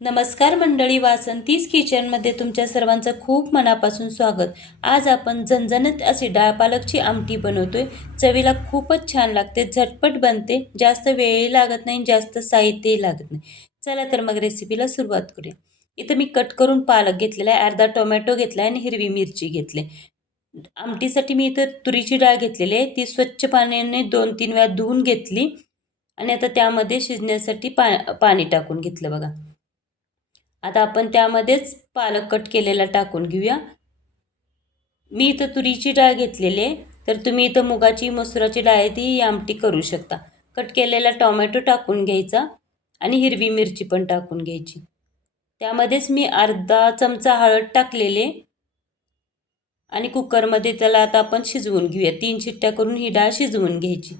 नमस्कार मंडळी, वासंतीज किचनमध्ये तुमच्या सर्वांचं खूप मनापासून स्वागत. आज आपण झणझणीत अशी डाळ पालकची आमटी बनवतोय. चवीला खूपच छान लागते, झटपट बनते, जास्त वेळही लागत नाही, जास्त साहित्यही लागत नाही. चला तर मग रेसिपीला सुरुवात करूया. इथं मी कट करून पालक घेतलेला आहे, अर्धा टोमॅटो घेतला आहे आणि हिरवी मिरची घेतली. आमटीसाठी मी इथं तुरीची डाळ घेतलेली आहे, ती स्वच्छ पाण्याने 2-3 वेळा धुवून घेतली आणि आता त्यामध्ये शिजण्यासाठी पाणी टाकून घेतलं बघा. आता आपण त्यामध्येच पालक कट केलेला टाकून घेऊया. मी इथं तुरीची डाळ घेतलेली आहे, तर तुम्ही इथं मुगाची मसुराची डाळ ती आमटी करू शकता. कट केलेला टोमॅटो टाकून घ्यायचा आणि हिरवी मिरची पण टाकून घ्यायची. त्यामध्येच मी अर्धा चमचा हळद टाकलेले आणि कुकरमध्ये त्याला आता आपण शिजवून घेऊया. 3 शिट्ट्या करून ही डाळ शिजवून घ्यायची.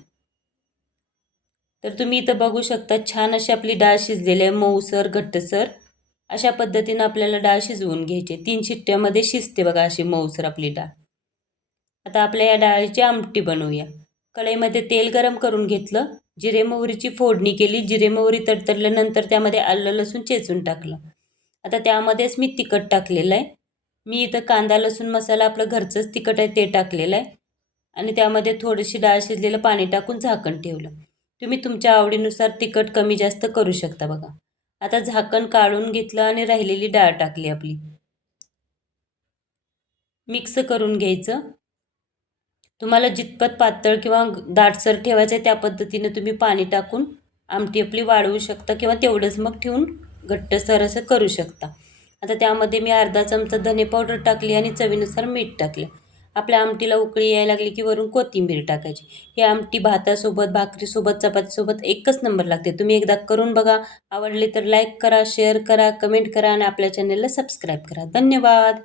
तर तुम्ही इथं बघू शकता, छान अशी आपली डाळ शिजलेली आहे, मऊसर घट्टसर. अशा पद्धतीनं आपल्याला डाळ शिजवून घ्यायची. 3 शिट्ट्यामध्ये शिजते बघा अशी मऊसर आपली डाळ. आता आपल्या या डाळीची आमटी बनवूया. कढईमध्ये तेल गरम करून घेतलं, जिरे मोहरीची फोडणी केली. जिरे मोहरी तडतडल्यानंतर त्यामध्ये आलं लसूण चेचून टाकलं. आता त्यामध्येच मी तिखट टाकलेलं आहे. मी इथं कांदा लसूण मसाला आपलं घरचंच तिखट आहे ते टाकलेलं आहे आणि त्यामध्ये थोडीशी डाळ शिजलेलं पाणी टाकून झाकण ठेवलं. तुम्ही तुमच्या आवडीनुसार तिखट कमी जास्त करू शकता बघा. आता झाकण काढून घेतलं आणि राहिलेली डाळ टाकली आपली. मिक्स करून घ्यायचं. तुम्हाला जितपत पातळ किंवा दाटसर ठेवायचं आहे त्या पद्धतीनं तुम्ही पाणी टाकून आमटी आपली वाढवू शकता किंवा तेवढंच मग ठेवून घट्टसर असं करू शकता. आता त्यामध्ये मी अर्धा चमचा धने पावडर टाकली आणि चवीनुसार मीठ टाकले. आपल्या आमटीला उकळी यायला लागली की वरून कोथिंबीर टाकायची. ही आमटी भातासोबत, भाकरीसोबत, चपातीसोबत एकच नंबर लागते. तुम्ही एकदा करून बघा. आवडले तर लाईक करा, शेअर करा, कमेंट करा आणि आपल्या चॅनलला सबस्क्राईब करा. धन्यवाद.